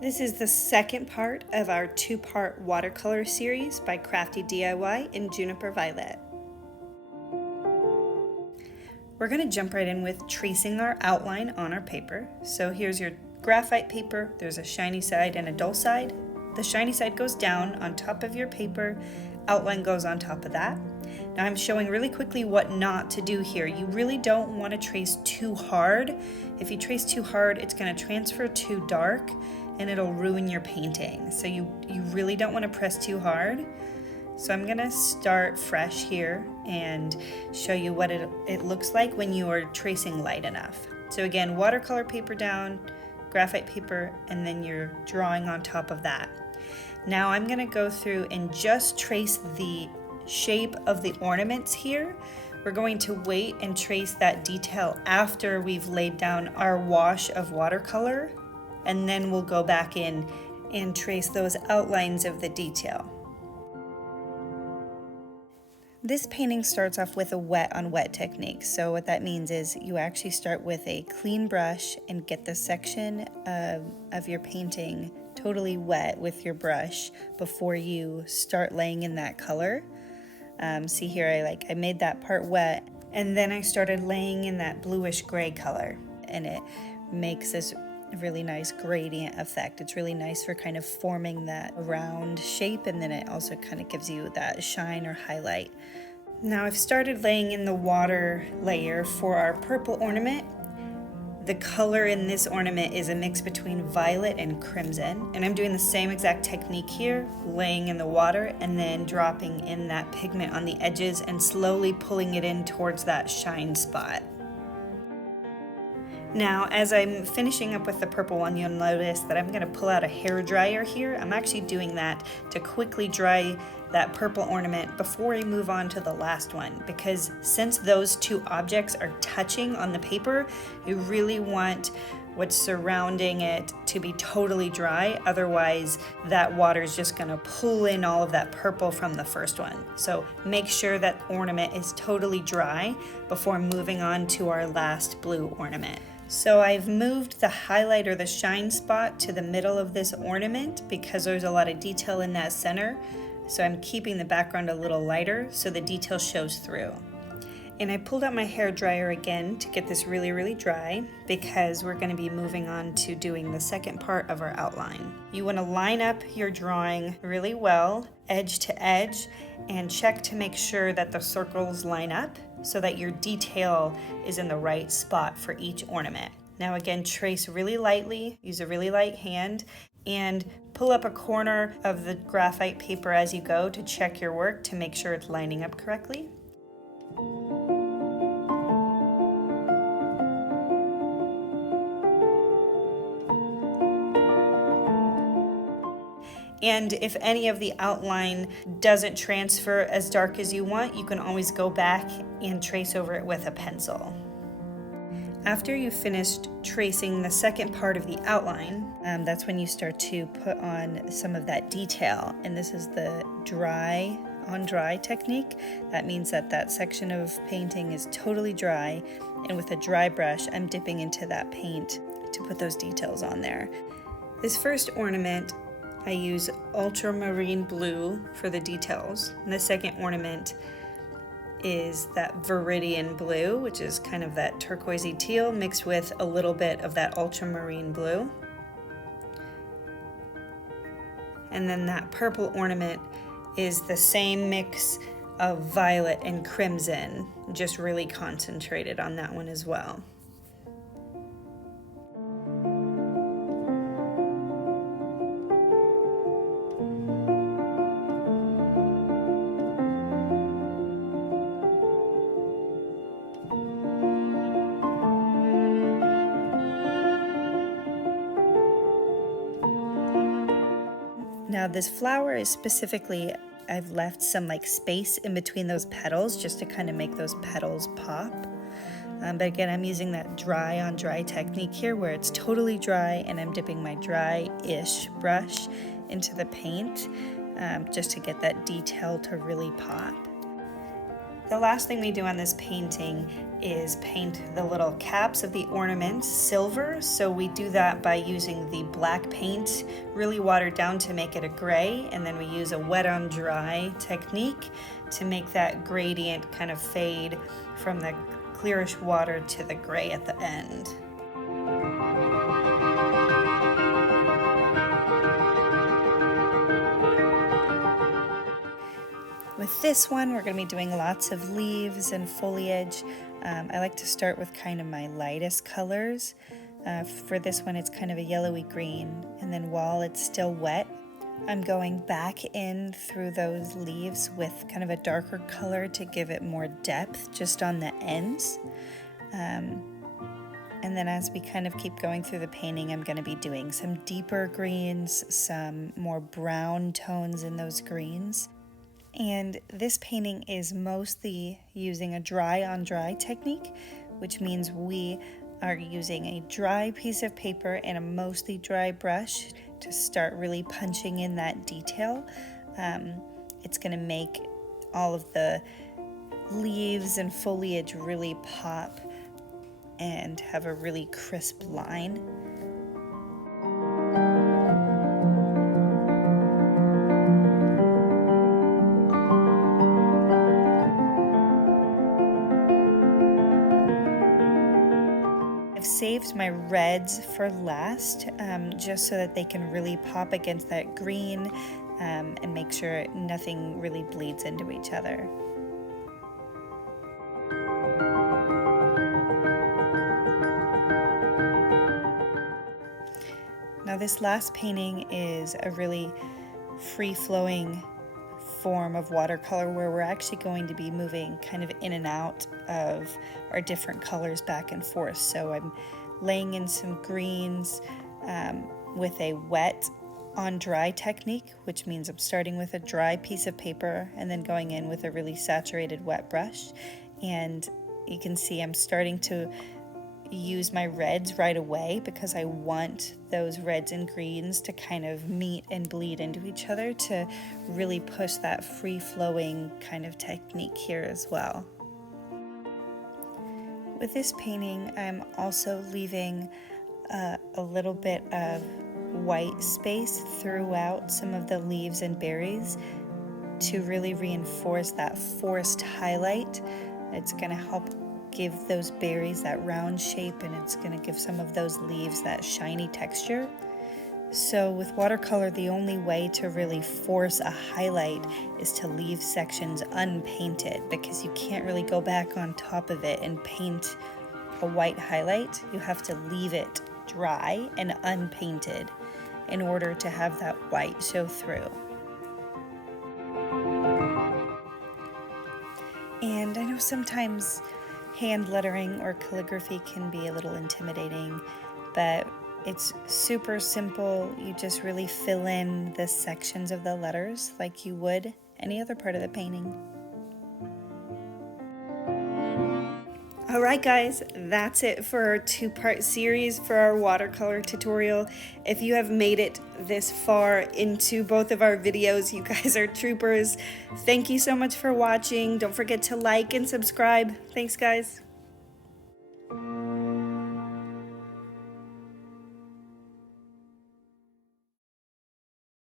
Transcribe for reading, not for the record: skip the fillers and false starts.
This is the second part of our two-part watercolor series by CrafteeDIY in Juniper Violet. We're going to jump right in with tracing our outline on our paper. So here's your graphite paper. There's a shiny side and a dull side. The shiny side goes down on top of your paper, outline goes on top of that. Now I'm showing really quickly what not to do here. You really don't want to trace too hard. If you trace too hard, it's going to transfer too dark and it'll ruin your painting. So you really don't want to press too hard. So I'm gonna start fresh here and show you what it looks like when you are tracing light enough. So again, watercolor paper down, graphite paper, and then you're drawing on top of that. Now I'm gonna go through and just trace the shape of the ornaments here. We're going to wait and trace that detail after we've laid down our wash of watercolor, and then we'll go back in and trace those outlines of the detail. This painting starts off with a wet on wet technique. So what that means is you actually start with a clean brush and get the section of your painting totally wet with your brush before you start laying in that color. See here, I made that part wet, and then I started laying in that bluish gray color, and it makes this really nice gradient effect. It's really nice for kind of forming that round shape, and then it also kind of gives you that shine or highlight. Now I've started laying in the water layer for our purple ornament. The color in this ornament is a mix between violet and crimson, and I'm doing the same exact technique here, laying in the water and then dropping in that pigment on the edges and slowly pulling it in towards that shine spot. Now, as I'm finishing up with the purple one, you'll notice that I'm going to pull out a hair dryer here. I'm actually doing that to quickly dry that purple ornament before I move on to the last one, because since those two objects are touching on the paper, you really want what's surrounding it to be totally dry. Otherwise, that water is just going to pull in all of that purple from the first one. So make sure that ornament is totally dry before moving on to our last blue ornament. So I've moved the highlight or the shine spot to the middle of this ornament because there's a lot of detail in that center. So I'm keeping the background a little lighter so the detail shows through. And I pulled out my hair dryer again to get this really, really dry because we're going to be moving on to doing the second part of our outline. You want to line up your drawing really well, edge to edge, and check to make sure that the circles line up so that your detail is in the right spot for each ornament. Now again, trace really lightly, use a really light hand, and pull up a corner of the graphite paper as you go to check your work to make sure it's lining up correctly. And if any of the outline doesn't transfer as dark as you want, you can always go back and trace over it with a pencil. After you've finished tracing the second part of the outline, that's when you start to put on some of that detail. And this is the dry on dry technique. That means that that section of painting is totally dry, and with a dry brush, I'm dipping into that paint to put those details on there. This first ornament, I use ultramarine blue for the details, and the second ornament is that viridian blue, which is kind of that turquoisey teal mixed with a little bit of that ultramarine blue. And then that purple ornament is the same mix of violet and crimson, just really concentrated on that one as well. Now this flower is specifically, I've left some space in between those petals just to kind of make those petals pop. But again, I'm using that dry on dry technique here where it's totally dry and I'm dipping my dry-ish brush into the paint just to get that detail to really pop. The last thing we do on this painting is paint the little caps of the ornaments silver. So we do that by using the black paint, really watered down to make it a gray, and then we use a wet on dry technique to make that gradient kind of fade from the clearish water to the gray at the end. With this one, we're going to be doing lots of leaves and foliage. I like to start with kind of my lightest colors. For this one, it's kind of a yellowy green, and then while it's still wet, I'm going back in through those leaves with kind of a darker color to give it more depth just on the ends. And then as we kind of keep going through the painting, I'm going to be doing some deeper greens, some more brown tones in those greens. And this painting is mostly using a dry on dry technique, which means we are using a dry piece of paper and a mostly dry brush to start really punching in that detail. It's going to make all of the leaves and foliage really pop and have a really crisp line. I've saved my reds for last, just so that they can really pop against that green and make sure nothing really bleeds into each other. Now this last painting is a really free-flowing form of watercolor where we're actually going to be moving kind of in and out of our different colors back and forth. So I'm laying in some greens with a wet on dry technique, which means I'm starting with a dry piece of paper and then going in with a really saturated wet brush. And you can see I'm starting to use my reds right away because I want those reds and greens to kind of meet and bleed into each other to really push that free-flowing kind of technique here as well. With this painting, I'm also leaving a little bit of white space throughout some of the leaves and berries to really reinforce that forest highlight. It's going to help give those berries that round shape, and it's going to give some of those leaves that shiny texture. So with watercolor, the only way to really force a highlight is to leave sections unpainted, because you can't really go back on top of it and paint a white highlight. You have to leave it dry and unpainted in order to have that white show through. And I know sometimes hand lettering or calligraphy can be a little intimidating, but it's super simple. You just really fill in the sections of the letters like you would any other part of the painting. Alright guys, that's it for our two-part series for our watercolor tutorial. If you have made it this far into both of our videos, you guys are troopers. Thank you so much for watching. Don't forget to like and subscribe. Thanks guys.